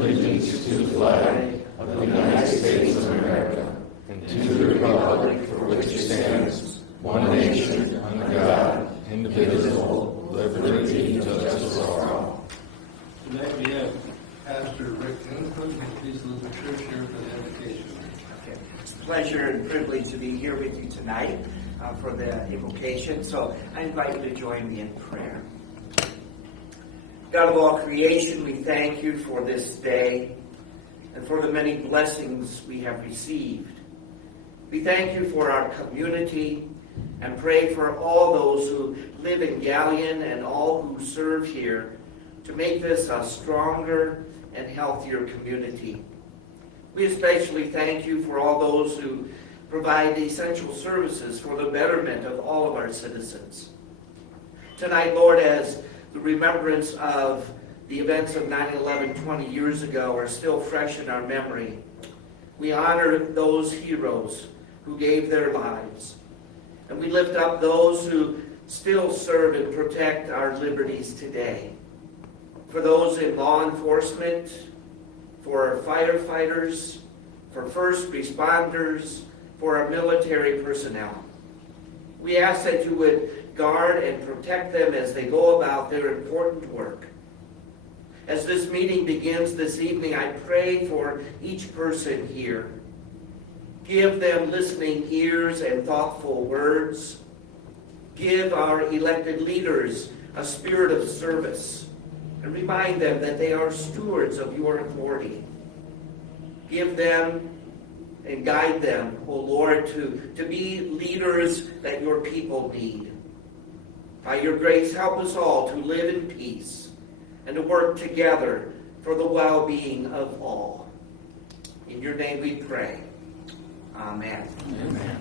allegiance to the flag of the United States of America and to the republic for which it stands, one nation, under God, indivisible, with liberty and justice for all. Tonight we have Pastor Rick Hennifer. Please lead the church here for the invocation. Okay. It's a pleasure and privilege to be here with you tonight for the invocation. So I invite you to join me in prayer. God of all creation, we thank you for this day and for the many blessings we have received. We thank you for our community and pray for all those who live in Galion and all who serve here to make this a stronger and healthier community. We especially thank you for all those who provide essential services for the betterment of all of our citizens. Tonight, Lord, as the remembrance of the events of 9/11 20 years ago are still fresh in our memory, we honor those heroes who gave their lives. And we lift up those who still serve and protect our liberties today. For those in law enforcement, for our firefighters, for first responders, for our military personnel. We ask that you would guard and protect them as they go about their important work. As this meeting begins this evening, I pray for each person here. Give them listening ears and thoughtful words. Give our elected leaders a spirit of service and remind them that they are stewards of your authority. Give them and guide them, O Lord, to be leaders that your people need. By your grace, help us all to live in peace and to work together for the well-being of all. In your name we pray. Amen. Amen.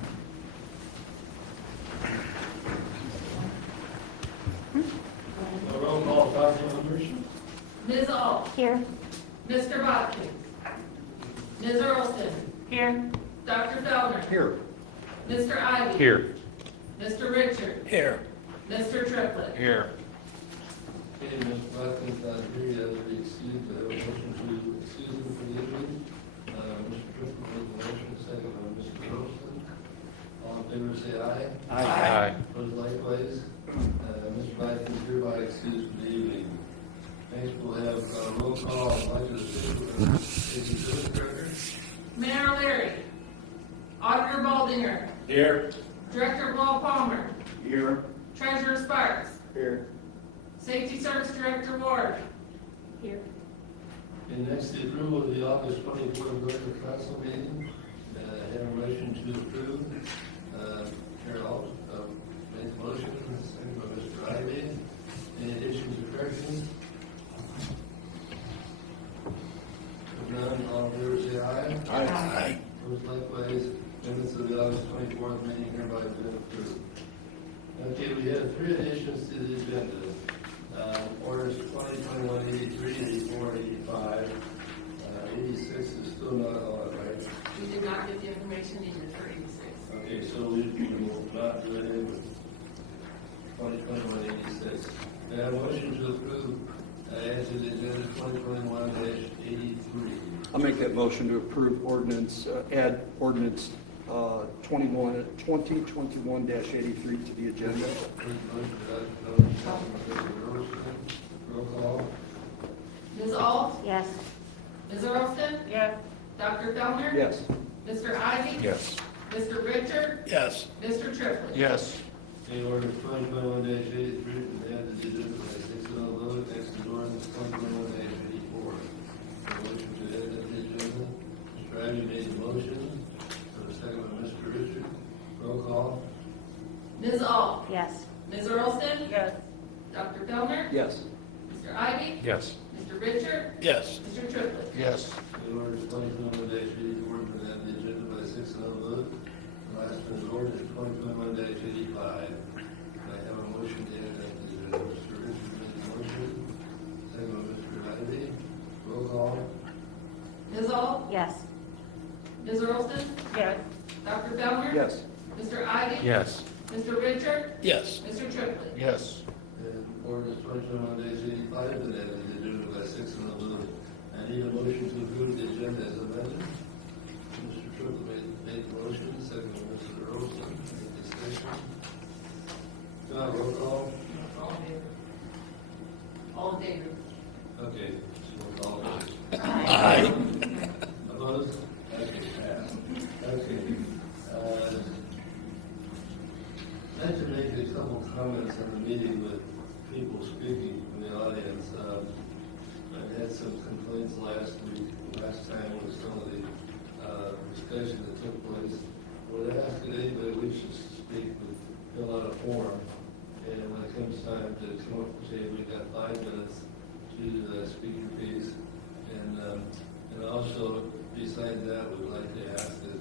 A roll call, council members. Ms. Ault. Here. Mr. Watkins. Ms. Earlston. Here. Dr. Fellner. Here. Mr. Ivy. Here. Mr. Richard. Here. Mr. Triplett. Here. Okay, Ms. Watkins not here yet, we excuse the motion to excuse him for the evening. Mr. Triplett made the motion, second by Mr. Earlston. All in favor say aye. Aye. Opposed likewise. Mr. Watkins hereby excused for the evening. Next we'll have a roll call on elected officials. City Service Director. Mayor Larry. Auditor Baldinger. Here. Director Paul Palmer. Here. Treasurer Sparks. Here. Safety Service Director Ward. Here. And next, the approval of the August 24th regular council meeting. Have a motion to approve. Carol made the motion, second by Mr. Ivy. Any additions or corrections? If none, all in favor say aye. Aye. Opposed likewise. Minutes of the August 24th meeting hereby been approved. Okay, we have three additions to the agenda. Orders 2021-83, 84, 85. 86 is still not on, right? We did not get the information needed for 86. Okay, so we will not do anything with 2021-86. May I have a motion to approve add to the agenda 2021-83? I'll make that motion to approve ordinance, add ordinance 2021-83 to the agenda. Roll call. Ms. Ault. Yes. Ms. Earlston. Yes. Dr. Fellner. Yes. Mr. Ivy. Yes. Mr. Richard. Yes. Mr. Triplett. Yes. Okay, order 2021-83 was added to the agenda by 6-0 vote. Next is ordinance 2021-84. Motion to add to the agenda. Mr. Ivy made the motion. For a second by Mr. Richard. Roll call. Ms. Ault. Yes. Ms. Earlston. Yes. Dr. Fellner. Yes. Mr. Ivy. Yes. Mr. Richard. Yes. Mr. Triplett. Yes. Okay, order 2021-84 was added to the agenda by 6-0 vote. The last one is ordinance 2021-85. I have a motion to add that to the agenda. Mr. Richard made the motion. Second by Mr. Ivy. Roll call. Ms. Ault. Yes. Ms. Earlston. Yes. Dr. Fellner. Yes. Mr. Ivy. Yes. Mr. Richard. Yes. Mr. Triplett. Yes. And ordinance 2021-85 was added to the agenda by 6-0 vote. I I need a motion to approve the agenda as amended. Mr. Triple made the motion, second by Mr. Earlston. Any discussion? Roll call. All in favor? Okay. So all those. Aye. Opposed? Okay, passed. Okay. I'd like to make a couple comments on the meeting with people speaking from the audience. I had some complaints last time with some of the discussion that took place. I would ask that anybody who wishes to speak would fill out a form, and when it comes time to come up and say, we've got 5 minutes to speak your piece. And also, besides that, we'd like to ask that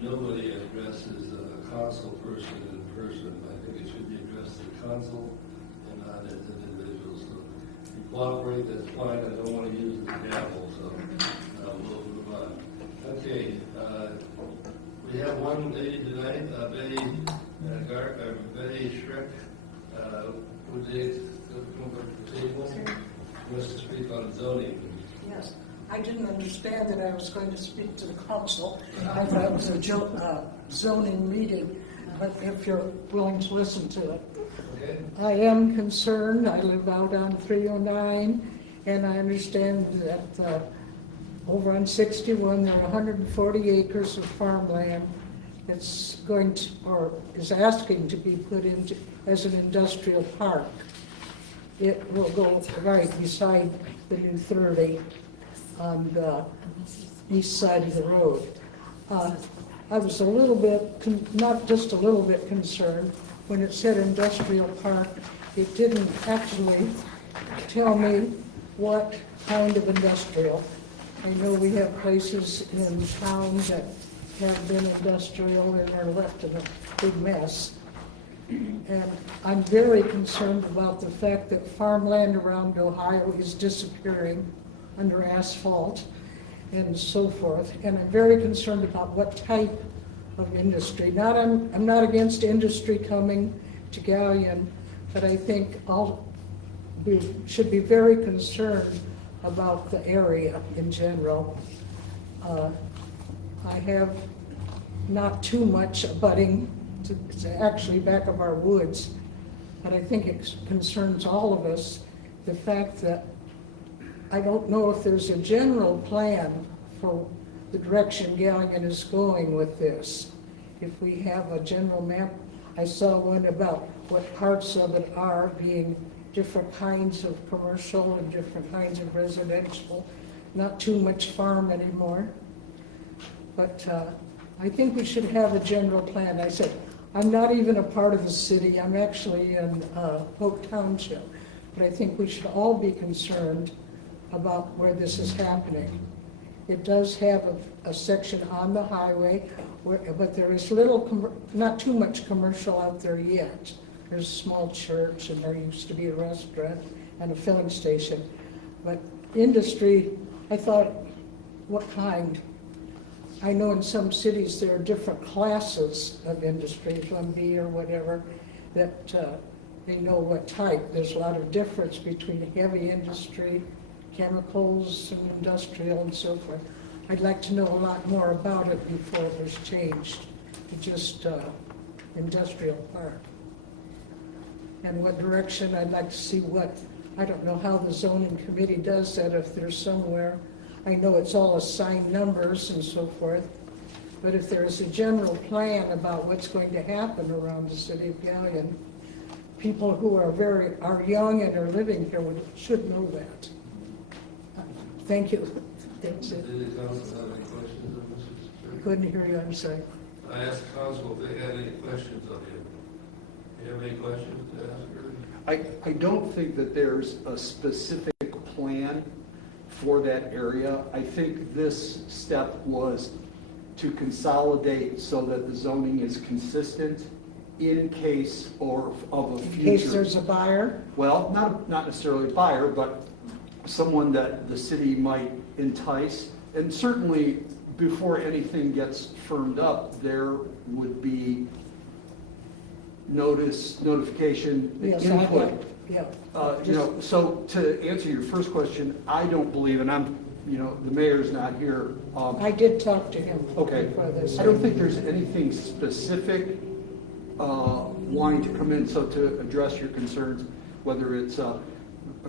nobody addresses a council person in person. I think it should be addressed as a council and not as individuals. So if you cooperate, that's fine. I don't want to use the gavel, so we'll move on. Okay, we have one lady tonight, Betty Schreck. Would they come up to the table? Wants to speak on zoning. Yes, I didn't understand that I was going to speak to the council. I thought it was a zoning meeting, but if you're willing to listen to it. Okay? I am concerned, I live out on 309, and I understand that over on 61, there are 140 acres of farmland that's going to, or is asking to be put into as an industrial park. It will go right beside the new 30 on the east side of the road. I was a little bit, not just a little bit concerned, when it said industrial park. It didn't actually tell me what kind of industrial. I know we have places in town that have been industrial and are left in a big mess. And I'm very concerned about the fact that farmland around Ohio is disappearing under asphalt and so forth. And I'm very concerned about what type of industry. I'm not against industry coming to Galion, but I think we should be very concerned about the area in general. I have not too much abutting. It's actually back of our woods, but I think it concerns all of us, the fact that I don't know if there's a general plan for the direction Galion is going with this. If we have a general map, I saw one about what parts of it are being different kinds of commercial and different kinds of residential, not too much farm anymore. But I think we should have a general plan. I said, I'm not even a part of the city. I'm actually in Polk Township. But I think we should all be concerned about where this is happening. It does have a section on the highway, but there is not too much commercial out there yet. There's a small church, and there used to be a restaurant and a filling station. But industry, I thought, what kind? I know in some cities there are different classes of industry, 1B or whatever, that they know what type. There's a lot of difference between heavy industry, chemicals, and industrial, and so forth. I'd like to know a lot more about it before it was changed to just industrial park. And what direction, I'd like to see I don't know how the zoning committee does that, if there's somewhere. I know it's all assigned numbers and so forth, but if there's a general plan about what's going to happen around the city of Galion, people who are young and are living here should know that. Thank you. That's it. Did the council have any questions of Mrs. Stern? Couldn't hear you, I'm sorry. I asked the council if they had any questions of you. Do you have any questions to ask her? I don't think that there's a specific plan for that area. I think this step was to consolidate so that the zoning is consistent in case of a future. In case there's a buyer? Well, not necessarily a buyer, but someone that the city might entice. And certainly before anything gets firmed up, there would be notification, Yes, input. yeah. So to answer your first question, I don't believe, and the mayor's not here. I did talk to him Okay, before this. I don't think there's anything specific wanting to come in, so to address your concerns, whether it's a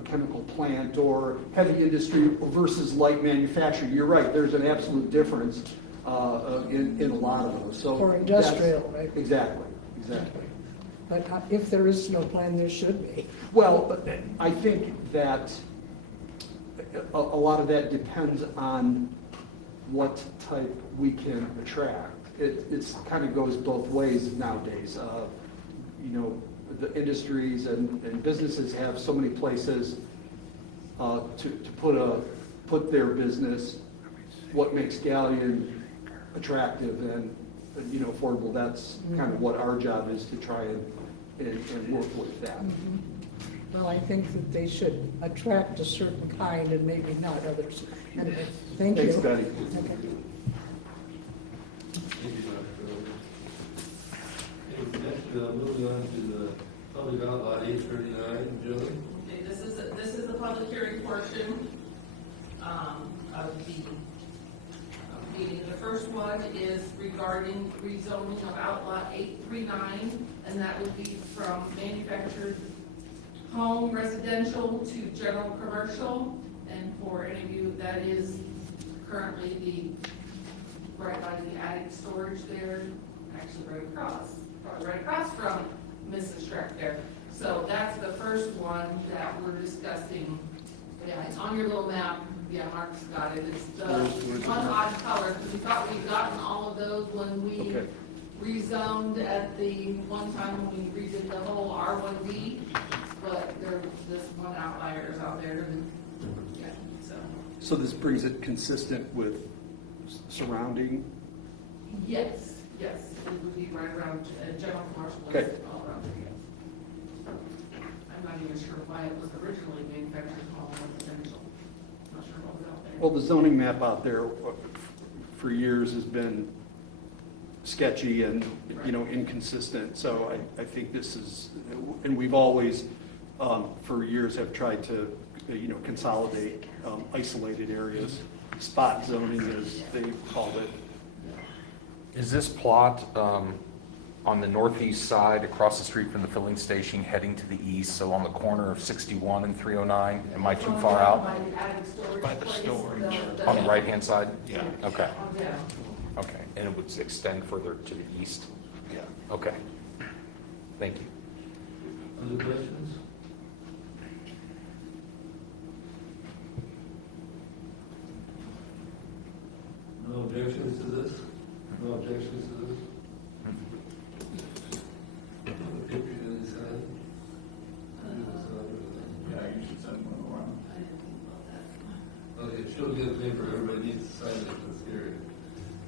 chemical plant or heavy industry versus light manufacturing, you're right, there's an absolute difference in a lot of those, so. For industrial, right? Exactly. But if there is no plan, there should be. Well, I think that a lot of that depends on what type we can attract. It's kind of goes both ways nowadays. The industries and businesses have so many places to put their business. What makes Galion attractive and affordable, that's kind of what our job is, to try and work with that. Well, I think that they should attract a certain kind and maybe not others. Anyway, thank you. Thanks, Betty. Okay. Thank you, Dr. Okay, next, moving on to the public outlaw 839, Julie. Okay, this is the public hearing portion of the meeting. The first one is regarding rezoning of outlot 839, and that would be from manufactured home residential to general commercial. And for any of you, that is currently right by the attic storage there, actually right across from Mrs. Shrek there. So that's the first one that we're discussing. Yeah, it's on your little map. Yeah, Mark's got it. It's the one odd color, because we thought we'd gotten all of those when we Okay. rezoned at the one time when we redid the whole R1D, but there's this one outlier is out there, and, yeah, so. So this brings it consistent with surrounding? Yes, it would be right around general commercial. Okay. All around there, yes. I'm not even sure why it was originally manufactured home residential. Not sure what was out there. Well, the zoning map out there for years has been sketchy and, inconsistent. So I think this is, and we've always, for years, have tried to, consolidate isolated areas. Spot zoning, as they called it. Is this plot on the northeast side, across the street from the filling station, heading to the east, so on the corner of 61 and 309? Am I too far out? By the attic storage By the place, storage. On the right-hand side? Yeah. Okay, Yeah. okay. And it would extend further to the east? Yeah. Okay. Thank you. Other questions? No objections to this? No objections to this? Picture to the side? Yeah, you should send one around. I didn't think about that. Okay, she'll get a paper, everybody needs to sign it, let's hear it.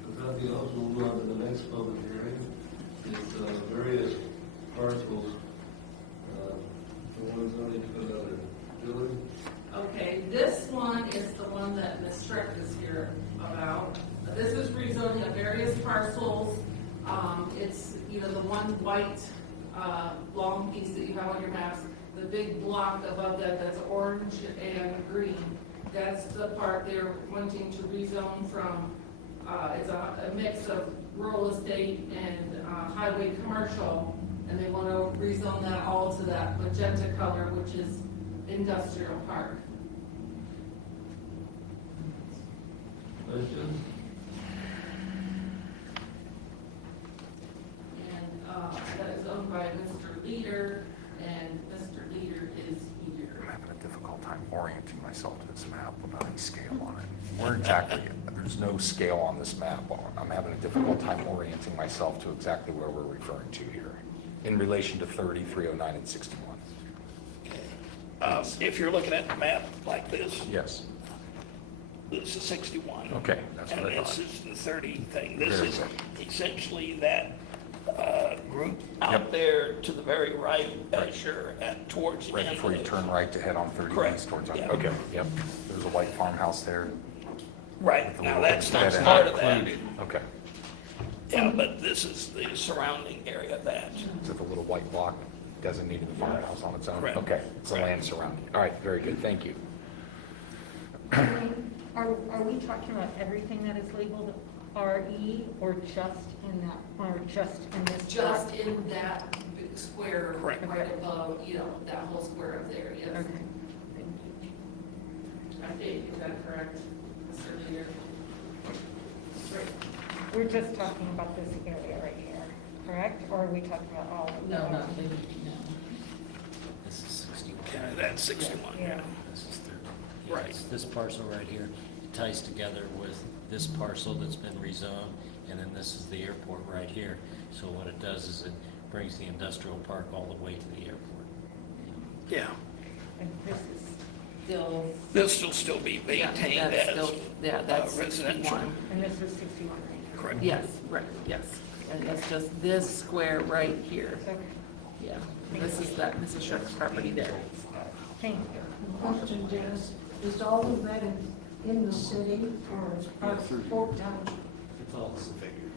If nothing else, we'll move on to the next public hearing. It's various parcels, the ones on each other. Julie? Okay, this one is the one that Ms. Strick is here about. This is rezoning of various parcels. It's, the one white, long piece that you have on your maps, the big block above that's orange and green. That's the part they're wanting to rezone from. It's a mix of rural estate and highway commercial, and they want to rezone that all to that magenta color, which is industrial park. Questions? And that is owned by Mr. Leader, and Mr. Leader is here. I'm having a difficult time orienting myself to this map without any scale on it. Where exactly, there's no scale on this map. I'm having a difficult time orienting myself to exactly where we're referring to here in relation to 30, 309, and 61. If you're looking at the map like this, Yes. this is 61. Okay, that's what I And this thought. is the 30 thing. This Very is good. essentially that group Yep. out there to the very right as you're towards the Right end before you of it. turn right to head on 30 Correct, east towards, yeah. okay, yep. There's a white farmhouse there. Right, with a now little that's not dead end. part of that. Okay, Yeah, but this is the surrounding area of that. So the little white block designated the firehouse on its own? Correct. Okay, it's the land surrounding. All right, very good, thank you. Are we talking about everything that is labeled RE or just in that, or just in this? Just block? in that big square, Correct. right above, that whole square up there, yes. Okay. Thank you. I think, is that correct, Mr. Leader? Right. We're just talking about this area right here, correct? Or are we talking about all of No, them? not the, no. This is 61. Yeah, that's 61, yeah. This is 30. Yeah, Right. it's this parcel right here. It ties together with this parcel that's been rezoned, and then this is the airport right here. So what it does is it brings the industrial park all the way to the airport. Yeah, And this is, Still. this will still be maintained Yeah, that's as still- yeah, that's residential. 61. and this is 61 right here. Correct. Yes, right, yes. And it's just this square right here. Okay. Yeah, this is Shrek's property there. Thank you. Question, Dennis, is all of that in the city or is part of Fort Township? It's all the figure.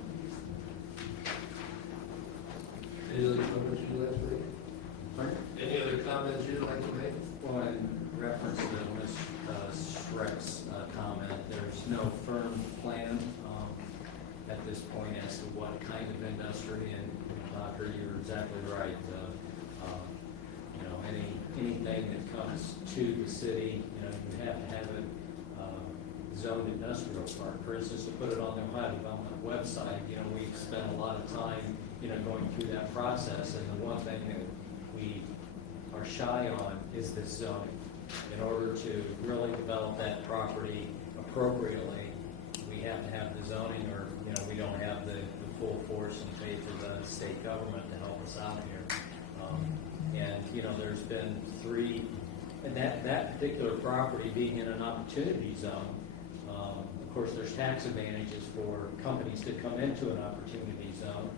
Any other comments you'd like to make? Any other comments you'd like to make? Well, in reference to Ms. Schreck's comment, there's no firm plan at this point as to what kind of industry, and Doctor, you're exactly right. Anything that comes to the city, you have to have it zoned industrial park. For instance, to put it on the Ohio Development website, we've spent a lot of time, going through that process, and the one thing that we are shy on is this zoning. In order to really develop that property appropriately, we have to have the zoning, or, we don't have the full force and faith of the state government to help us out here. There's been three, and that particular property being in an opportunity zone, of course, there's tax advantages for companies to come into an opportunity zone,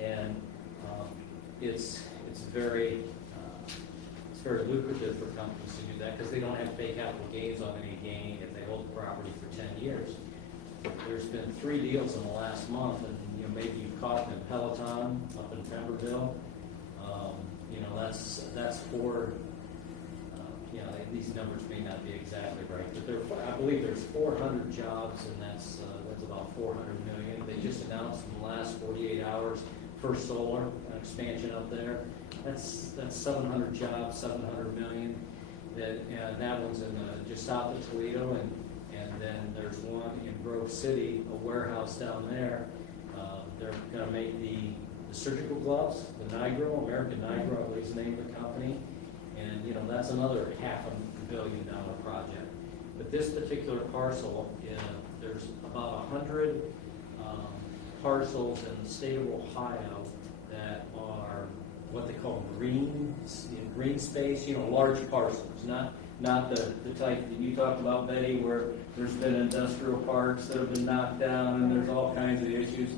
and it's very lucrative for companies to do that because they don't have to pay capital gains on any gain if they hold the property for 10 years. There's been 3 deals in the last month, and maybe you've caught them in Peloton up in Pemberville. That's for these numbers may not be exactly right, but I believe there's 400 jobs, and that's about 400 million. They just announced in the last 48 hours First Solar, an expansion up there. That's 700 jobs, 700 million. That one's in just south of Toledo, and then there's one in Grove City, a warehouse down there. They're going to make the surgical gloves, the Nigro, American Nigro, I believe is the name of the company, and that's another $500 million project. But this particular parcel, there's about 100 parcels in the state of Ohio that are what they call green space, large parcels, not the type that you talked about, Betty, where there's been industrial parks that have been knocked down and there's all kinds of issues,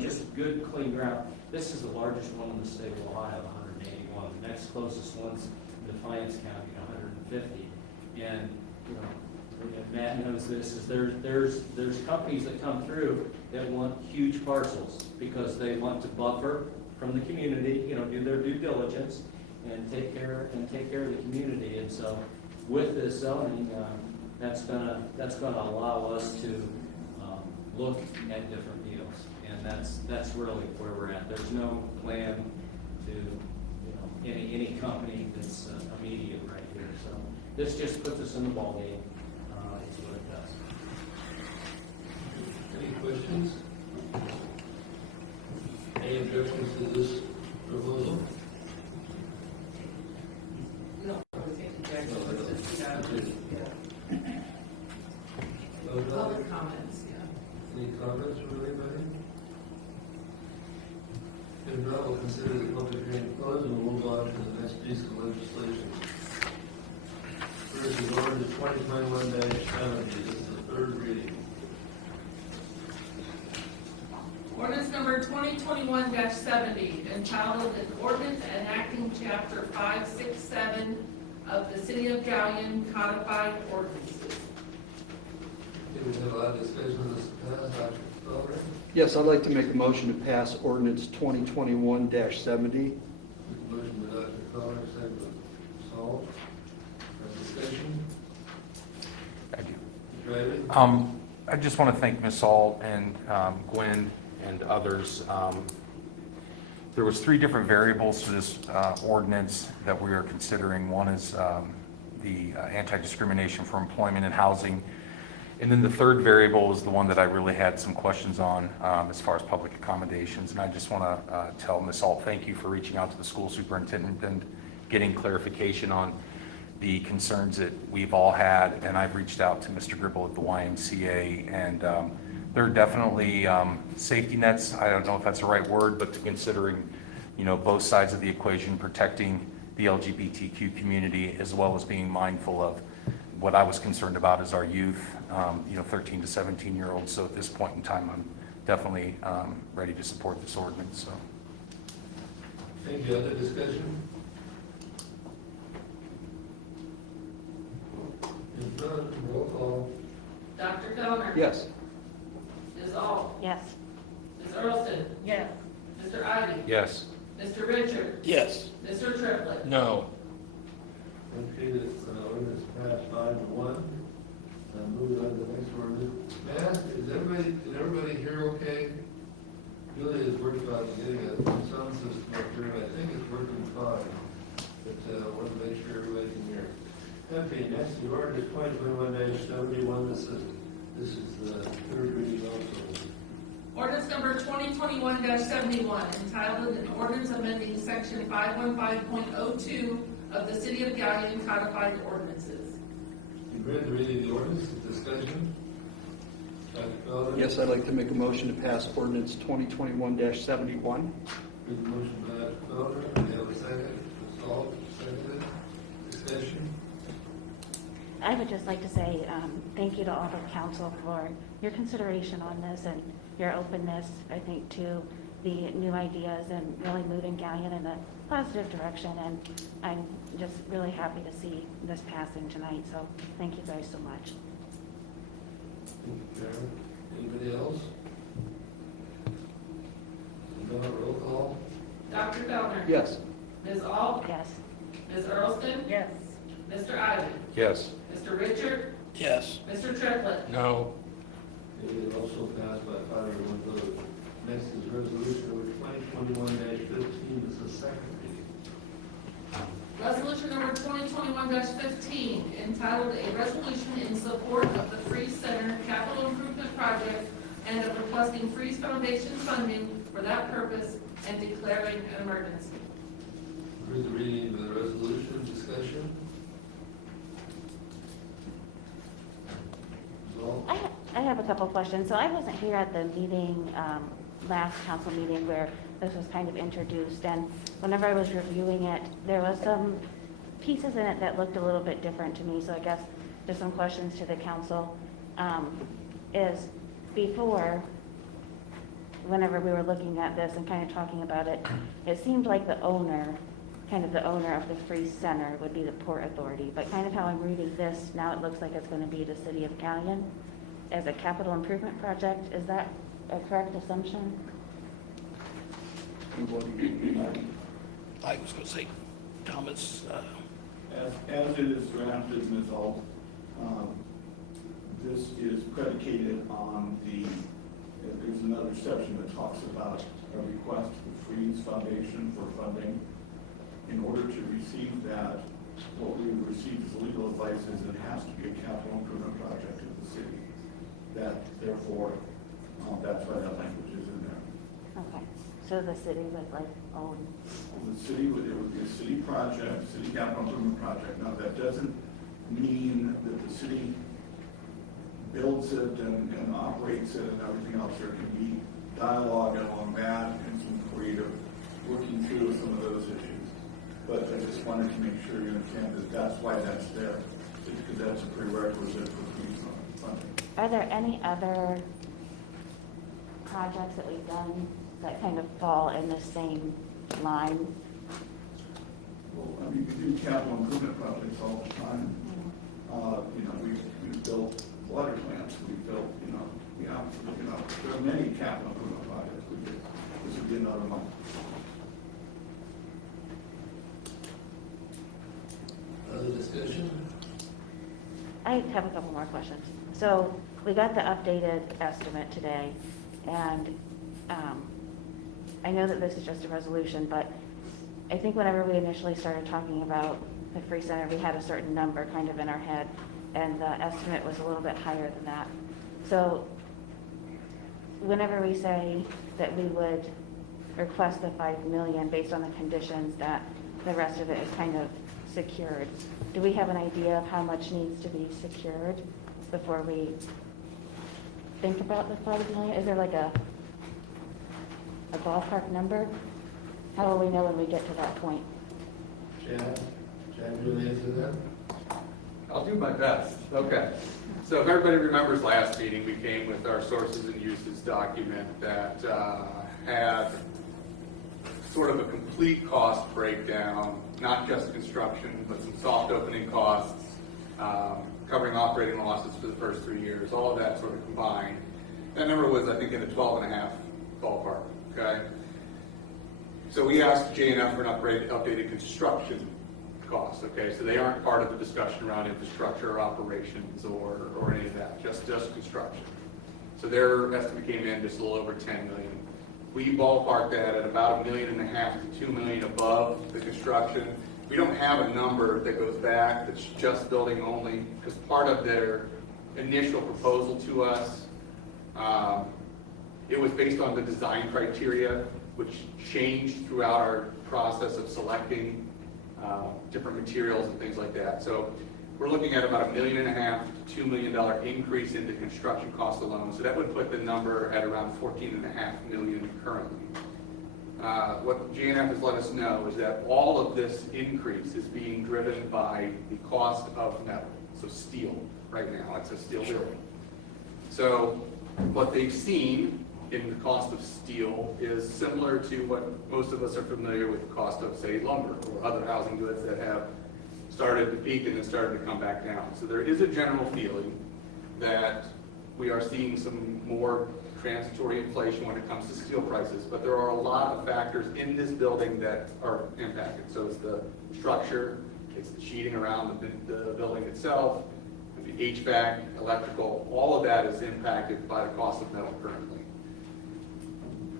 just good, clean ground. This is the largest one in the state of Ohio, 181. The next closest one's in Defiance County, 150. And, Matt knows this, is there's companies that come through that want huge parcels because they want to buffer from the community, do their due diligence and take care of the community. And so with this zoning, that's gonna allow us to look at different deals. And that's really where we're at. There's no plan to, any company that's immediate right here. So this just puts us in the ballgame, is what it does. Any questions? Any objections to this proposal? No, I would take the jacket, just, other comments, yeah. Any comments from anybody? If not, we'll consider the public hearing closed and we'll move on to the next piece of legislation. First is ordinance 2021-70. This is the third reading. Ordinance number 2021-70, entitled an ordinance enacting chapter 567 of the City of Joliet codified ordinances. Okay, we have a lot of discussion on this, Dr. Feldman. Yes, I'd like to make a motion to pass ordinance 2021-70. Motion by Dr. Fowler, second by Saul. Discussion? I do. Mr. Riley? I just want to thank Ms. Ault and Gwen and others. There was 3 different variables to this ordinance that we are considering. One is the anti-discrimination for employment and housing. And then the third variable is the one that I really had some questions on as far as public accommodations. And I just want to tell Ms. Ault, thank you for reaching out to the school superintendent and getting clarification on the concerns that we've all had. And I've reached out to Mr. Gribble at the YMCA, and there are definitely safety nets. I don't know if that's the right word, but considering, both sides of the equation, protecting the LGBTQ community, as well as being mindful of what I was concerned about is our youth, 13 to 17-year-olds. So at this point in time, I'm definitely ready to support this ordinance. So. Thank you. Other discussion? If none, roll call. Dr. Fellner? Yes. Ms. Ault? Yes. Ms. Earlston? Yes. Mr. Ivy? Yes. Mr. Richard? Yes. Mr. Triplett? No. Okay, this ordinance passed 5-1. Move on to the next ordinance. Matt, is everybody here okay? Julie has worked on getting a sound system up here, and I think it's working fine. But I want to make sure everybody can hear. Okay, next, the ordinance 2021-71. This is the third reading also. Ordinance number 2021-71, entitled an ordinance amending section 515.02 of the City of Galion Codified Ordinances. You've read the reading of the ordinance, discussion? Dr. Feldman? Yes, I'd like to make a motion to pass ordinance 2021-71. Read the motion by Dr. Feldman. Do you have a second? Ms. Ault, seconded. Discussion? I would just like to say thank you to all the council for your consideration on this and your openness, I think, to the new ideas and really moving Galion in a positive direction. And I'm just really happy to see this passing tonight. So thank you guys so much. Thank you, Karen. Anybody else? No, roll call. Dr. Fellner? Yes. Ms. Ault? Yes. Ms. Earlston? Yes. Mr. Ivy? Yes. Mr. Richard? Yes. Mr. Triplett? No. It is also passed by 5-1 vote. Next is resolution number 2021-15. This is second reading. Resolution number 2021-15, entitled a resolution in support of the Freeze Center Capital Improvement Project and of requesting Freeze Foundation funding for that purpose and declaring an emergency. Read the reading of the resolution. Discussion? Resolved. I have a couple questions. So I wasn't here at the meeting, last council meeting where this was kind of introduced, and whenever I was reviewing it, there was some pieces in it that looked a little bit different to me. So I guess just some questions to the council. Is before, whenever we were looking at this and kind of talking about it, it seemed like the owner of the Freeze Center would be the Port Authority, but kind of how I'm reading this, now it looks like it's going to be the City of Galion as a capital improvement project. Is that a correct assumption? I was going to say, Thomas, As it is drafted, Ms. Ault, this is predicated on there's another section that talks about a request to the Freeze Foundation for funding. In order to receive that, what we would receive as legal advice is it has to be a capital improvement project of the city. That, therefore, that's why that language is in there. Okay, so the city would like own. The city, it would be a city project, city capital improvement project. Now, that doesn't mean that the city builds it and operates it and everything else. There can be dialogue along that and some creative working through some of those issues. But I just wanted to make sure you understand that that's why that's there, because that's a prerequisite for freeze funding. Are there any other projects that we've done that kind of fall in the same line? Well, I mean, we do capital improvement projects all the time. We've built water plants, we've built, we operate looking up, there are many capital improvement projects we did. This would be another one. Other discussion? I have a couple more questions. So we got the updated estimate today, and I know that this is just a resolution, but I think whenever we initially started talking about the Free Center, we had a certain number kind of in our head, and the estimate was a little bit higher than that. So whenever we say that we would request the 5 million based on the conditions that the rest of it is kind of secured, do we have an idea of how much needs to be secured before we think about the 5 million? Is there like a ballpark number? How will we know when we get to that point? Jan, do you answer that? I'll do my best. Okay. So if everybody remembers last meeting, we came with our sources and uses document that had sort of a complete cost breakdown, not just construction, but some soft opening costs, covering operating losses for the first 3 years, all of that sort of combined. That number was, I think, in the 12.5 ballpark, okay? So we asked JNF for an updated construction costs, okay? So they aren't part of the discussion around infrastructure or operations or any of that, just construction. So their estimate came in just a little over 10 million. We ballparked that at about $1.5 million to $2 million above the construction. We don't have a number that goes back that's just building only, because part of their initial proposal to us, it was based on the design criteria, which changed throughout our process of selecting different materials and things like that. So we're looking at about $1.5 million to $2 million increase in the construction cost alone. So that would put the number at around $14.5 million currently. What JNF has let us know is that all of this increase is being driven by the cost of metal, so steel right now. It's a steel building. So what they've seen in the cost of steel is similar to what most of us are familiar with the cost of, say, lumber or other housing goods that have started to peak and then started to come back down. So there is a general feeling that we are seeing some more transitory inflation when it comes to steel prices, but there are a lot of factors in this building that are impacted. So it's the structure, it's the sheeting around the building itself, the HVAC, electrical, all of that is impacted by the cost of metal currently.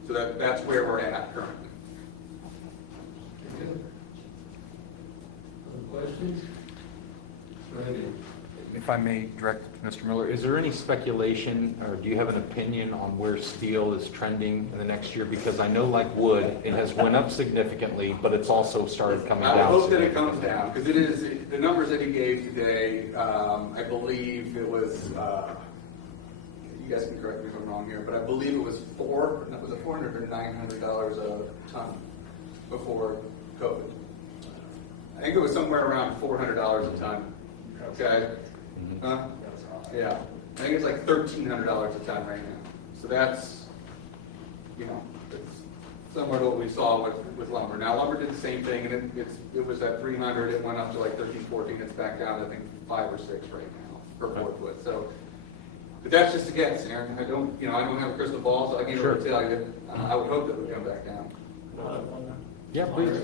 So that's where we're at currently. Good. Other questions? Randy? If I may direct it to Mr. Miller, is there any speculation or do you have an opinion on where steel is trending in the next year? Because I know like wood, it has went up significantly, but it's also started coming down. I hope that it comes down, because it is, the numbers that he gave today, I believe it was, you guys can correct me if I'm wrong here, but I believe it was $400 or $900 a ton before COVID. I think it was somewhere around $400 a ton. Okay. Yeah. I think it's like $1,300 a ton right now. So that's, it's similar to what we saw with lumber. Now lumber did the same thing, and it was at 300. It went up to like 13, 14. It's back down to I think 5 or 6 right now per 4 foot. So. But that's just a guess, Aaron. I don't have a crystal ball, so I can't really tell you. I would hope that it would come back down. Yeah, please.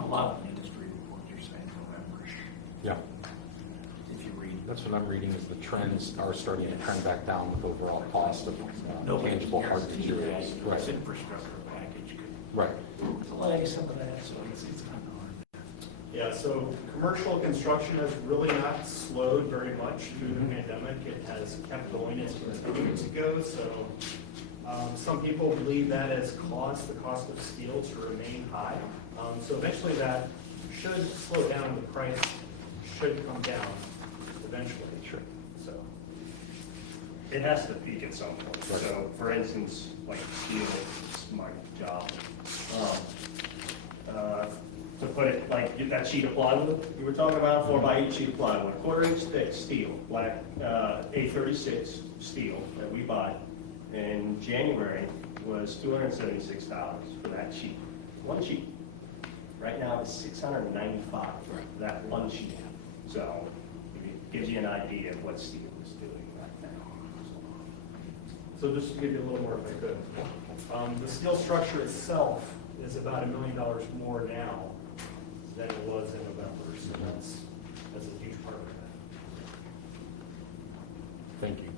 A lot of industry reports are saying November. Yeah. If you read. That's what I'm reading is the trends are starting to trend back down with overall cost of tangible hard materials. Right. This infrastructure package could Right. delay some of that, so it's kind of hard. Yeah, so commercial construction has really not slowed very much through the pandemic. It has kept going as it continues to go. So some people believe that has caused the cost of steel to remain high. So eventually that should slow down. The price should come down eventually. Sure. So it has to peak at some point. Right. So for instance, like steel is my job. To put it, like get that sheet of plywood you were talking about, 4x8 sheet of plywood, 1/4 inch thick steel, black A36 steel that we buy in January was $276 for that sheet, one sheet. Right now it's $695 for that one sheet. So it gives you an idea of what steel is doing right now. So just to give you a little more if I could. The steel structure itself is about $1 million more now than it was in November, so that's a huge part of that. Thank you.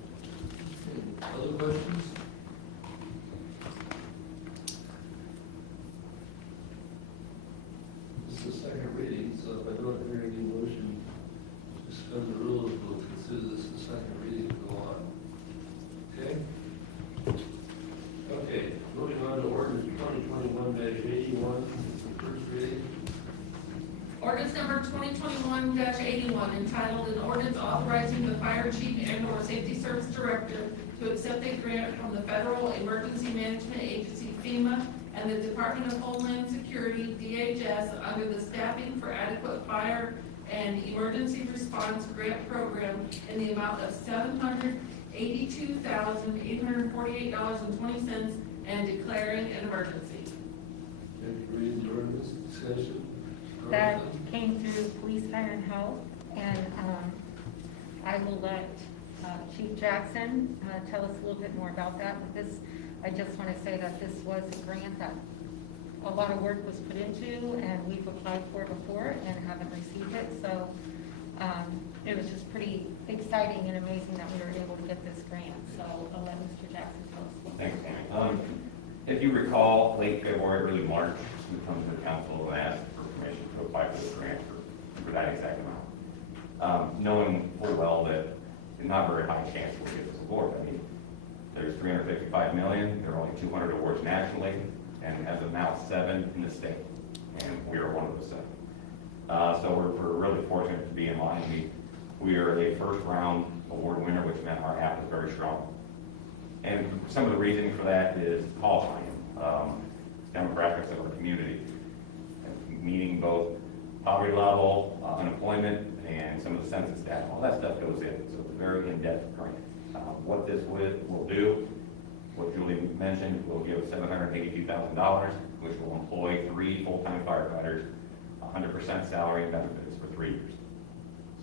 Other questions? This is the second reading, so if I don't hear any motion, suspend the rules, we'll consider this the second reading and go on. Okay? Okay, moving on to ordinance 2021-81, the first reading. Ordinance number 2021-81, entitled an ordinance authorizing the fire chief and/or safety service director to accept a grant from the Federal Emergency Management Agency FEMA and the Department of Homeland Security DHS under the Staffing for Adequate Fire and Emergency Response Grant Program in the amount of $782,848.20 and declaring an emergency. Have you read the ordinance discussion? That came through Police, Fire, and Health, and I will let Chief Jackson tell us a little bit more about that. But this, I just want to say that this was a grant that a lot of work was put into, and we've applied for before and haven't received it. So it was just pretty exciting and amazing that we were able to get this grant. So I'll let Mr. Jackson tell us. Thanks, Tammy. If you recall, late February, early March, we come to the council and ask for permission to apply for this grant for that exact amount. Knowing full well that it's not a very high chance we'll get this award. I mean, there's $355 million, there are only 200 awards nationally, and as of now, 7 in the state, and we are one of the 7. So we're really fortunate to be in line. We are a first round award winner, which meant our app is very strong. And some of the reasoning for that is call volume, demographics of our community, meaning both poverty level, unemployment, and some of the census data. All that stuff goes in, so it's a very in-depth grant. What this will do, what Julie mentioned, will give $782,000, which will employ 3 full-time firefighters, 100% salary and benefits for 3 years.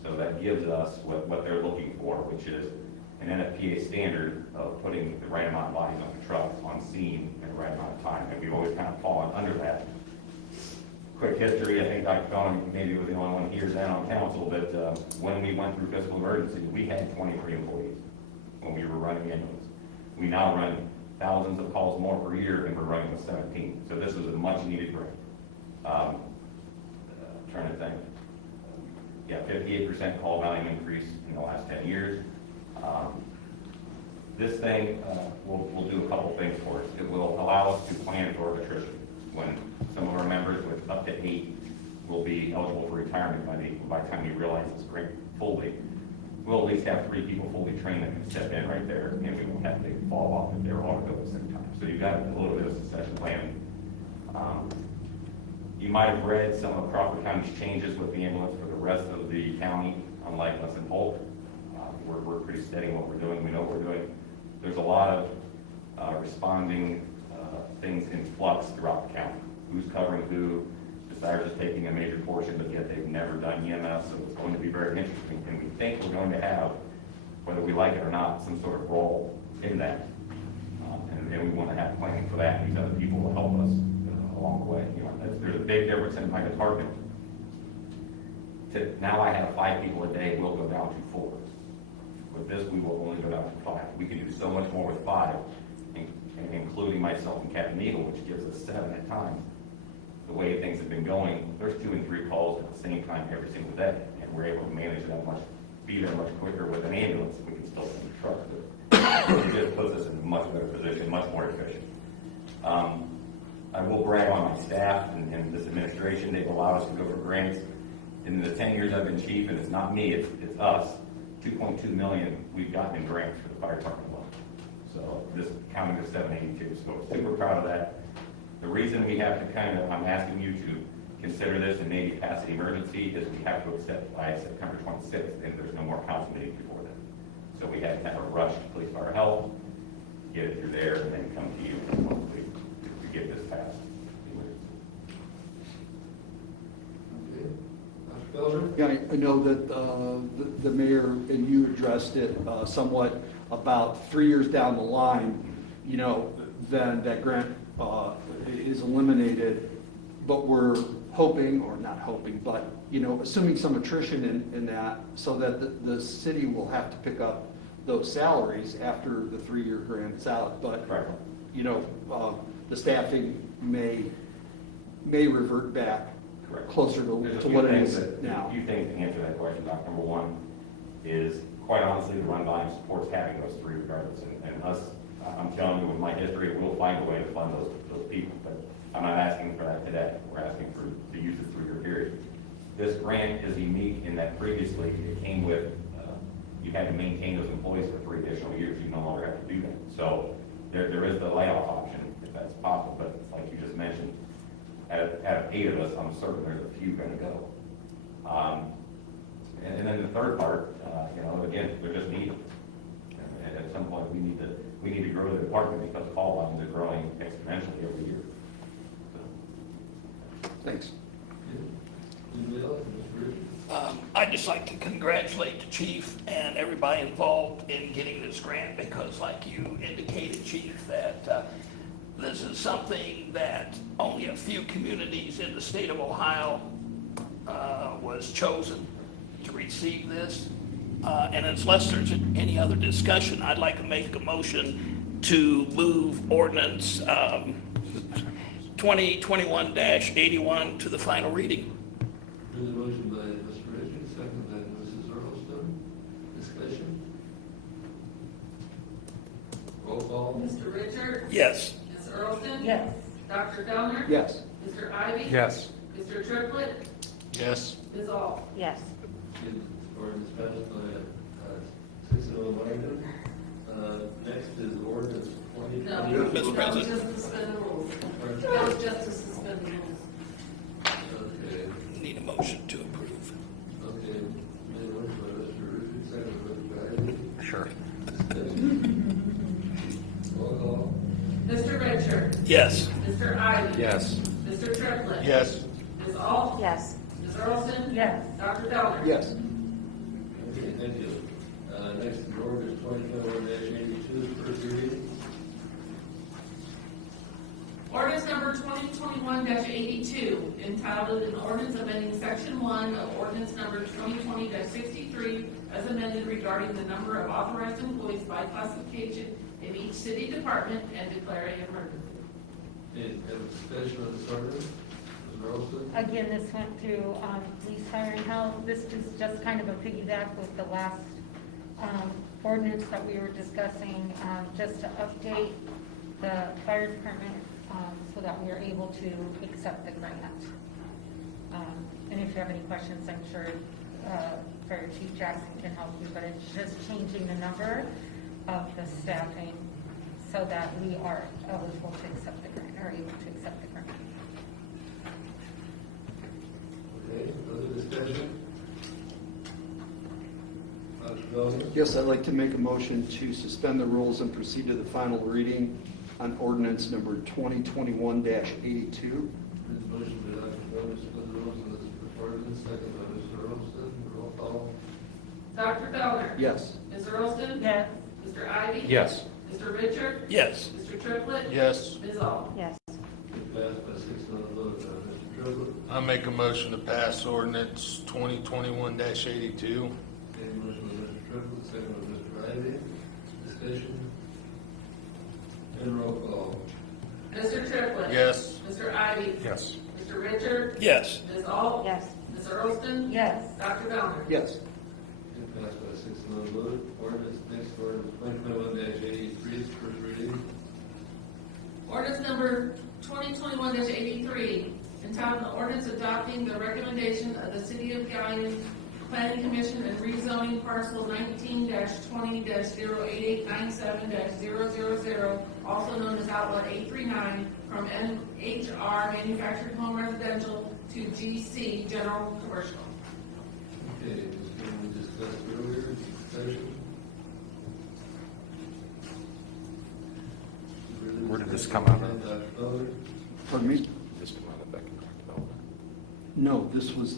So that gives us what they're looking for, which is an NFPA standard of putting the right amount of bodies on the truck on scene in the right amount of time. And we've always kind of fallen under that. Quick history, I think Dr. Cohen maybe was the only one here then on council, but when we went through fiscal emergency, we had 23 employees when we were running the ambulance. We now run thousands of calls more per year, and we're running with 17. So this is a much needed grant. Trying to think. Yeah, 58% call volume increase in the last 10 years. This thing will do a couple things for us. It will allow us to plan for attrition. When some of our members with up to 8 will be eligible for retirement by the time we realize this grant fully, we'll at least have 3 people fully trained that can step in right there, and we won't have to fall off if they're all at the same time. So you've got a little bit of succession planning. You might have read some of Crawford County's changes with the ambulance for the rest of the county, unlike us in Polk. We're pretty steady in what we're doing. We know what we're doing. There's a lot of responding things in flux throughout the county. Who's covering who? Desires is taking a major portion, but yet they've never done EMS, so it's going to be very interesting. And we think we're going to have, whether we like it or not, some sort of role in that. And we want to have planning for that, and these other people will help us along the way. You know, there's a big difference in my department. Now I have 5 people a day, we'll go down to 4. With this, we will only go down to 5. We can do so much more with 5, including myself and Captain Eagle, which gives us 7 at times. The way things have been going, there's 2 and 3 calls at the same time every single day, and we're able to manage that much, be there much quicker with an ambulance. We can still send a truck. It just puts us in a much better position, much more efficient. I will brag on my staff and this administration. They've allowed us to go for grants. In the 10 years I've been chief, and it's not me, it's us, 2.2 million we've gotten in grants for the fire department alone. So this counting to 782. So super proud of that. The reason we have to I'm asking you to consider this and maybe pass the emergency is we have to accept by September 26th, and there's no more council meeting before then. So we have to have a rush to police, fire, health, get it through there, and then come to you once we get this passed. Okay. Dr. Felder? Yeah, I know that the mayor and you addressed it somewhat about 3 years down the line, then that grant is eliminated, but we're hoping, or not hoping, but, assuming some attrition in that, so that the city will have to pick up those salaries after the 3-year grant's out, but, Correct. The staffing may revert back Correct. closer There's a to few what it things is that- now. A few things to answer that question, Doc. Number one is, quite honestly, the run volume supports having those three regardless. And us, I'm telling you, with my history, we'll find a way to fund those people. But I'm not asking for that today. We're asking for the use of 3-year period. This grant is unique in that previously it came with, you had to maintain those employees for 3 additional years. You no longer have to do that. So there is the layoff option, if that's possible. But like you just mentioned, out of 8 of us, I'm certain there's a few going to go. And then the third part, again, they're just needed. And at some point, we need to grow the department because call volumes are growing exponentially every year. Thanks. Anybody else? Mr. Richards? I'd just like to congratulate the chief and everybody involved in getting this grant because like you indicated, chief, that this is something that only a few communities in the state of Ohio was chosen to receive this. And unless there's any other discussion, I'd like to make a motion to move ordinance 2021-81 to the final reading. There's a motion by Mr. Richards, second by Mrs. Earlston. Discussion? Roll call. Mr. Richard? Yes. Ms. Earlston? Yes. Dr. Downer? Yes. Mr. Ivy? Yes. Mr. Triplett? Yes. Ms. Ault? Yes. Ordinance passed by 6-0 margin. Next is ordinance 2020. No, Mr. that was President. just to suspend the rules. That was just to suspend the rules. Okay, Need a motion to approve. okay. Made a motion by Mr. Richards, second by Mr. Ivy. Sure. Roll call. Mr. Richard? Yes. Mr. Ivy? Yes. Mr. Triplett? Yes. Ms. Ault? Yes. Ms. Earlston? Yes. Dr. Downer? Yes. Okay, thank you. Next is ordinance 2021-82, first reading. Ordinance number 2021-82, entitled an ordinance amending section 1 of ordinance number 2020-63 as amended regarding the number of authorized employees by classification in each city department and declaring an emergency. Any discussion on this ordinance? Mrs. Earlston? Again, this went through police fire and health. This is just kind of a piggyback with the last ordinance that we were discussing, just to update the fire department so that we are able to accept the grant. And if you have any questions, I'm sure Fire Chief Jackson can help you, but it's just changing the number of the staffing so that we are eligible to accept the grant, or able to accept the grant. Okay, further discussion? Dr. Downer? Yes, I'd like to make a motion to suspend the rules and proceed to the final reading on ordinance number 2021-82. There's a motion by Dr. Downer, to suspend the rules on this ordinance, second by Mr. Earlston. Roll call. Dr. Downer? Yes. Ms. Earlston? Yes. Mr. Ivy? Yes. Mr. Richard? Yes. Mr. Triplett? Yes. Ms. Ault? Yes. It passed by 6-0 vote. Mr. Triplett? I make a motion to pass ordinance 2021-82. Okay, motion by Mr. Triplett, second by Mr. Ivy. Discussion? And roll call. Mr. Triplett? Yes. Mr. Ivy? Yes. Mr. Richard? Yes. Ms. Ault? Yes. Ms. Earlston? Yes. Dr. Downer? Yes. It passed by 6-0 vote. Ordinance, next ordinance 2021-83 is first reading. Ordinance number 2021-83, entitled an ordinance adopting the recommendation of the City of Guyan Planning Commission and rezoning parcel 19-20-08897-000, also known as Outlet 839, from NHR Manufactured Home Residential to GC General Commercial. Okay, this is what we discussed earlier, discussion. Where did this come out of? Dr. Downer? Pardon me? This come out of Beck and Development. No, this was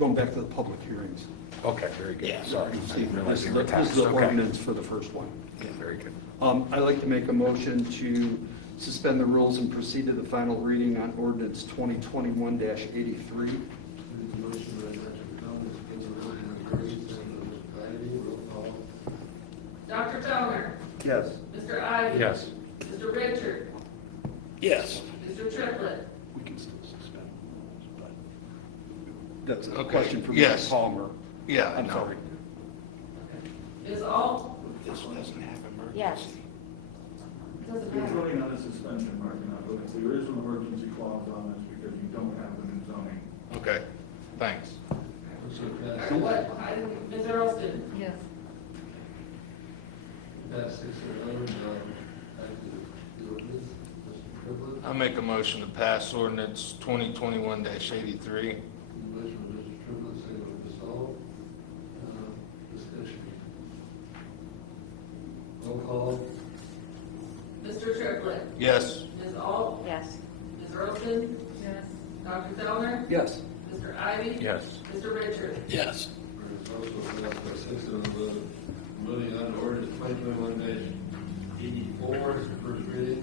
going back to the public hearings. Okay, very good. Yeah. Sorry. I didn't realize you were This is taxed. the Okay. ordinance for the first one. Yeah, very good. I'd like to make a motion to suspend the rules and proceed to the final reading on ordinance 2021-83. Motion by Dr. Thomas, against the rules and regulations, second by Mr. Ivy, roll call. Dr. Towner? Yes. Mr. Ivy? Yes. Mr. Richard? Yes. Mr. Triplett? We can still suspend the rules, but that's a Okay. question for Yes. Mr. Palmer. Yeah, I'm no. sorry. Is all? This one doesn't have emergency. Yes. Doesn't It's matter. really not a suspension, Mark, but if there is an emergency clause on this because you don't have them in zoning. Okay, thanks. Motion passed. Or what, I didn't, Ms. Earlston? Yes. Passed 6 to 11, back to the ordinance. Mr. Triplett. I make a motion to pass ordinance 2021-83. Motion by Mr. Triplett, second by Ms. Hall. Discussion. Roll call. Mr. Triplett? Yes. Ms. Ault? Yes. Ms. Earlston? Yes. Dr. Towner? Yes. Mr. Ivy? Yes. Mr. Richard? Yes. Ordinance also passed by 6 to 11. Moving on to ordinance 2021-84, first reading.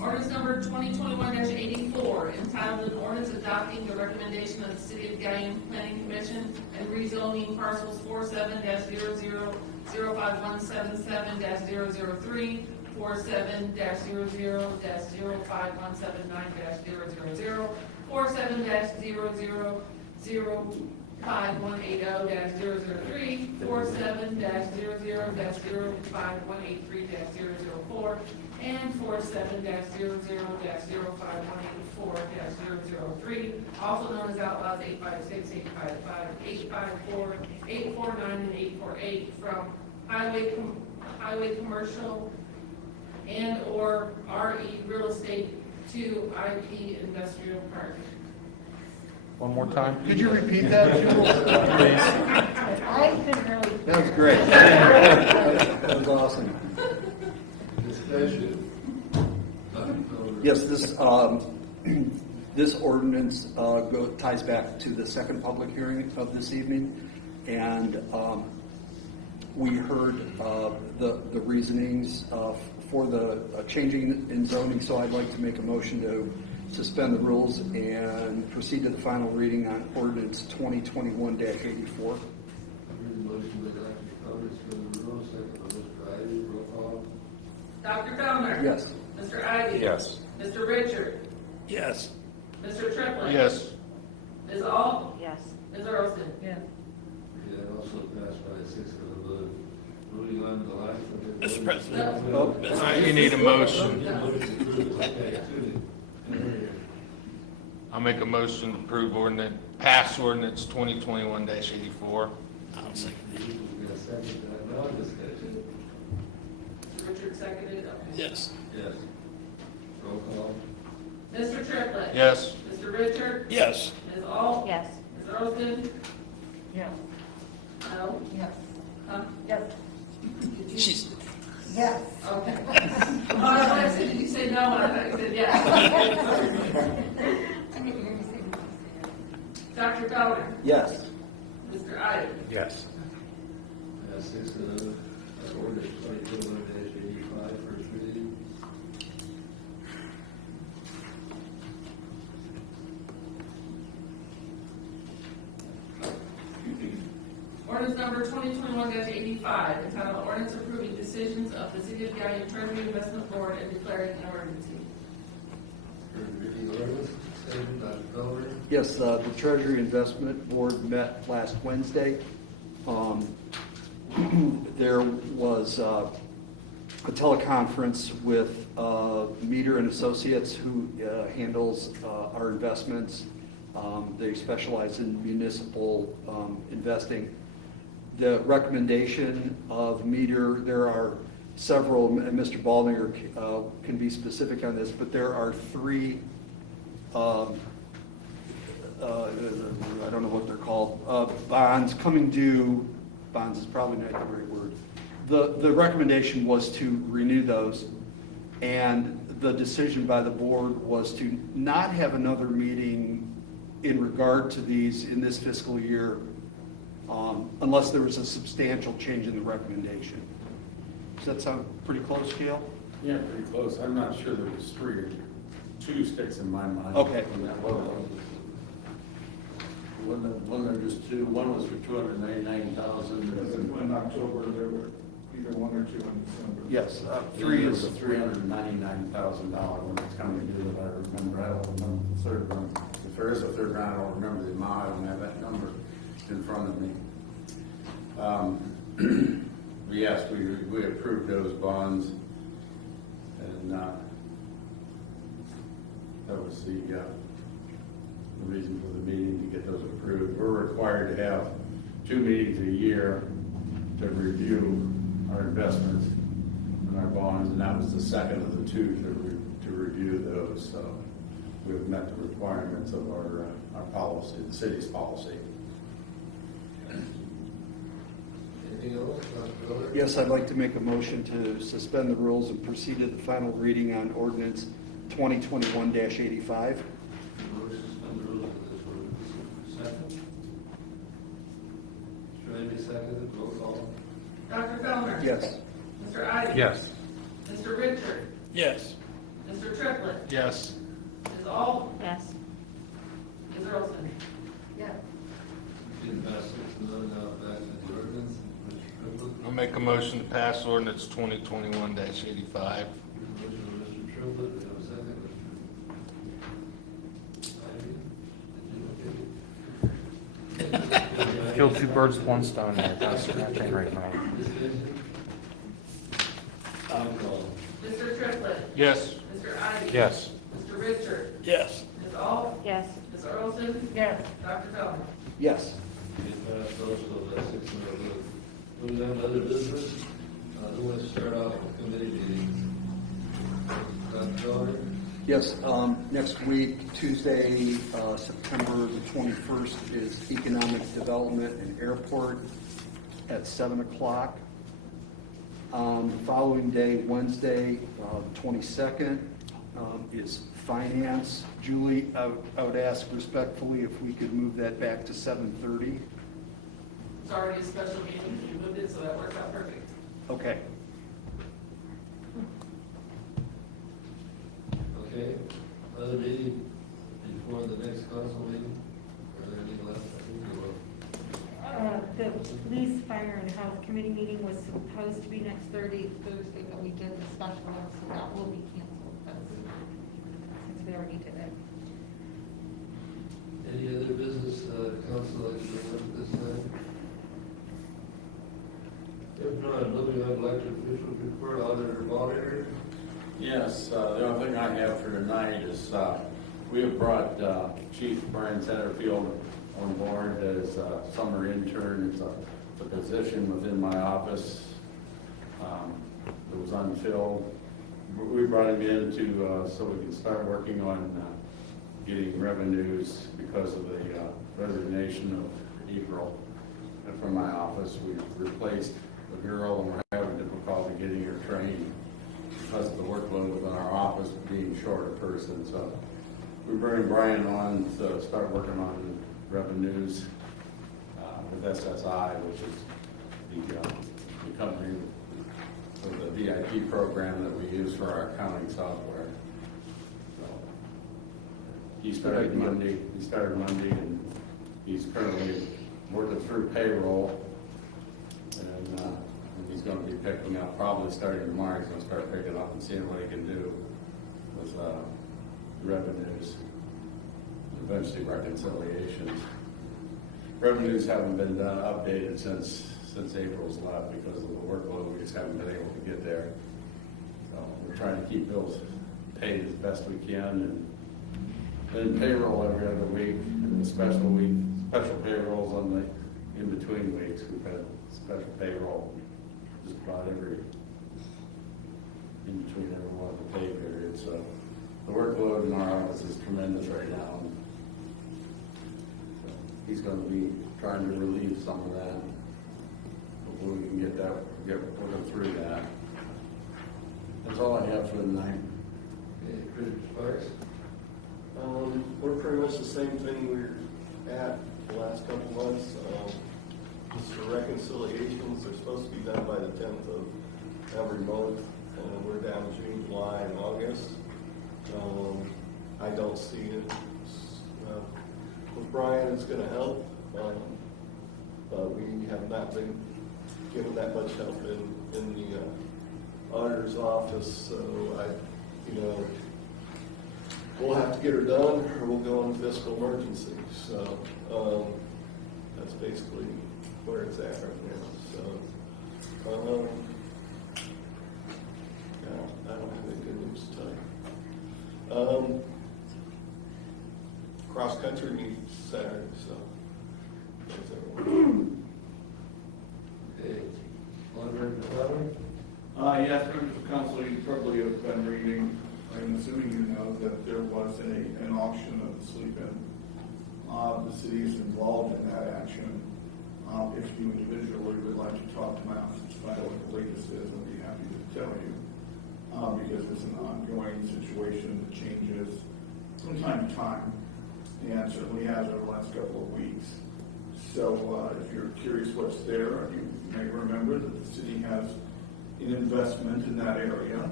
Ordinance number 2021-84, entitled an ordinance adopting the recommendation of the City of Guyton Planning Commission and rezoning parcels 47-0005177003, 47-0005179000, 47-00051800-003, 47-00-05183-004, and 47-00-05184-003, also known as Outlaws 856, 855, 854, 849, and 848, from highway commercial and/or RE real estate to IP industrial park. One more time? Could you repeat that, Jewel? I've been really. That was great. That was awesome. Discussion. Dr. Towner. Yes, this ordinance ties back to the second public hearing of this evening, and we heard the reasonings for the changing in zoning, so I'd like to make a motion to suspend the rules and proceed to the final reading on ordinance 2021-84. Motion by Dr. Towner, suspend the rules, second by Mr. Ivy, roll call. Dr. Towner? Yes. Mr. Ivy? Yes. Mr. Richard? Yes. Mr. Triplett? Yes. Ms. Ault? Yes. Ms. Earlston? Yes. Yeah, and also passed by 6 to 11. Moving on to the last one. Mr. President. You need a motion. Okay, I make a motion to approve ordinance, pass ordinance 2021-84. I'll second we got a second to that. Now discussion. Richard seconded. Okay. Yes. Yes. Roll call. Mr. Triplett? Yes. Mr. Richard? Yes. Ms. Ault? Yes. Ms. Earlston? Yes. No? Yes. Huh? Yes. Did you? She's, Yes. Okay. Oh, I said, did you say no? I thought you said yes. Dr. Towner? Yes. Mr. Ivy? Yes. Passed 6 to 11. Ordinance 2021-85, first reading. Ordinance number 2021-85, entitled ordinance approving decisions of the City of Guyton Treasury Investment Board and declaring an emergency. First reading ordinance, second, Dr. Towner. Yes, the Treasury Investment Board met last Wednesday. There was a teleconference with Meter and Associates, who handles our investments. They specialize in municipal investing. The recommendation of Meter, there are several, and Mr. Baldinger can be specific on this, but there are three, I don't know what they're called, bonds coming due. Bonds is probably not the right word. The recommendation was to renew those, and the decision by the board was to not have another meeting in regard to these in this fiscal year, unless there was a substantial change in the recommendation. Does that sound pretty close, Gail? Yeah, pretty close. I'm not sure there was 3 or 2 sticks in my mind. Okay. On that one. Wasn't there just 2? One was for 299,000. In October, there were either 1 or 2 in December. Yes, 3 3 is, is a $399,000 one that's coming due that I remember. I don't remember the third one. If there is a third round, I don't remember the amount. I don't have that number in front of me. Yes, we approved those bonds, and that was the reason for the meeting to get those approved. We're required to have 2 meetings a year to review our investments and our bonds, and that was the second of the 2 to review those. So we've met the requirements of our policy, the city's policy. Anything else, Dr. Miller? yes, I'd like to make a motion to suspend the rules and proceed to the final reading on ordinance 2021-85. Motion to suspend the rules for this ordinance. Second. Mr. Ramey, seconded, roll call. Dr. Fellner? Yes. Mr. Ivy? Yes. Mr. Richard? Yes. Mr. Triplett? Yes. Ms. Ault? Yes. Ms. Earlston? Yes. Didn't pass 6-0, now back to the ordinance. Mr. Triplett? I'll make a motion to pass ordinance 2021-85. Motion by Mr. Triplett, we have a second, Mr. Ivy? Kill 2 birds with 1 stone there. That's happening right now. Discussion? Roll call. Mr. Triplett? Yes. Mr. Ivy? Yes. Mr. Richard? Yes. Ms. Ault? Yes. Ms. Earlston? Yes. Dr. Fellner? Yes. Didn't pass also, that's 6-0 vote. Moving on to other business, who wants to start off with committee meetings? Dr. Fellner? Yes, next week, Tuesday, September the 21st is Economic Development and Airport at 7 o'clock. The following day, Wednesday, the 22nd, is Finance. Julie, I would ask respectfully if we could move that back to 7:30. It's already a special meeting, you moved it, so that works out perfect. Okay. Okay, other meeting before the next council meeting? Are there any left? I think there will. The police, fire, and health committee meeting was supposed to be next Thursday, but we did the special one, so that will be canceled, since we already did it. Any other business, council like to bring up at this time? If not, moving on, elected officials report, auditor monitor. Yes, the only thing I have for tonight is we have brought Chief Brian Satterfield on board as a summer intern. It's a position within my office that was unfilled. We brought him in so we can start working on getting revenues because of the resignation of April from my office. We've replaced a girl and we're having difficulty getting her trained because of the workload within our office being short a person. So we bring Brian on to start working on revenues with SSI, which is the company for the VIP program that we use for our accounting software. So he started Monday, and he's currently working through payroll, and he's going to be picking up, probably starting tomorrow, he's going to start picking up and seeing what he can do with revenues, eventually reconciliations. Revenues haven't been updated since April's left because of the workload. We just haven't been able to get there. So we're trying to keep bills paid as best we can, and then payroll every other week, and the special payrolls on the in-between weeks. We've had special payroll just about in between every one of the pay periods. So the workload in our office is tremendous right now. So he's going to be trying to relieve some of that. Hopefully we can get working through that. That's all I have for tonight. Okay, Chris Sparks? We're pretty much the same thing we were at the last couple months. Just for reconciliations, they're supposed to be done by the 10th of every month, and we're down June, July, and August. I don't see it. With Brian, it's gonna help, but we have not been given that much help in the auditor's office, so we'll have to get her done, or we'll go into fiscal emergency. So that's basically where it's at right now. So yeah, I don't have any good news to tell you. Cross country meets Saturday, so thanks everyone. Okay. Alderman Cleveland? Yes, members of council, you probably have been reading, I'm assuming you know, that there was an auction of the sleep-in. The city is involved in that action. If you individually would like to talk to my office to find out what the latest is, I'd be happy to tell you. Because it's an ongoing situation that changes from time to time, and certainly has over the last couple of weeks. So if you're curious what's there, you may remember that the city has an investment in that area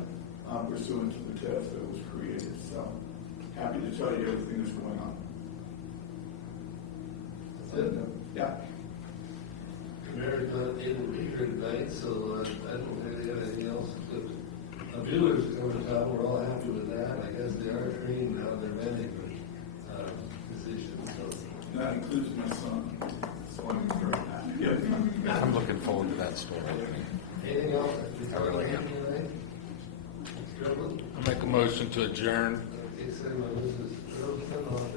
pursuant to the TIF that was created. So happy to tell you everything that's going on. That's it? Yeah. Mayor's not able to be here tonight, so I don't really have anything else. But viewers over the top, we're all happy with that. I guess they are trained now, they're management positions. So. That includes my son, so I'm very happy. Yeah. I'm looking forward to that story. Anything else? I really am. Strickland? I make a motion to adjourn. Okay, second by Mrs. Earlston on